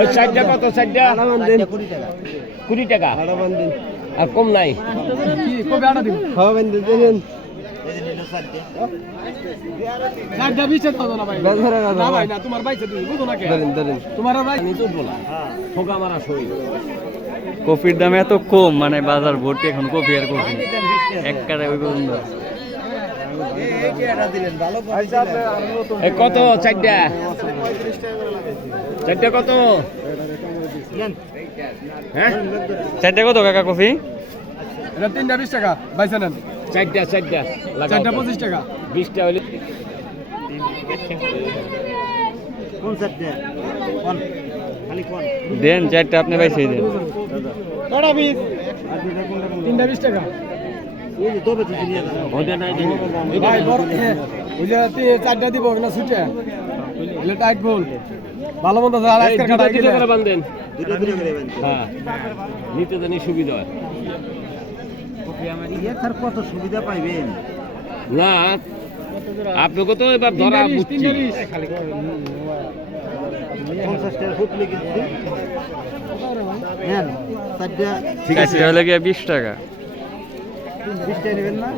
ওই সাইডটা কত? সাইডটা 20 টাকা। আর কম নাই? কপির দাম এত কম, মানে বাজার ভর্তি এখন কপি আর কপি এক কাটায় ওই পর্যন্ত। কত চারটা? চারটা কত? হ্যাঁ চারটে কত কাকা কফি? 3টা 20 টাকা বাইসা নেন। চারটা 4টা 25 টাকা। 20টা হলে দেন চারটা আপনি পাইছে দেন। 3টা 20 টাকা। ভাই বড় ওই যে 4টা দিব না ছুটে এলে টাইট বল ভালো মন্দ যা আজকে কাটা দুটো করে বাঁধেন। হ্যাঁ নিতে জানি সুবিধা হয় কত সুবিধা পাইবেন না। আপনাকে তো এবার ধরা বুঝছি। 50 টাকা ফুট লেগে নেন 4টা ঠিক আছে, হলে গিয়ে 20 টাকা। 20 টাকা নেবেন না?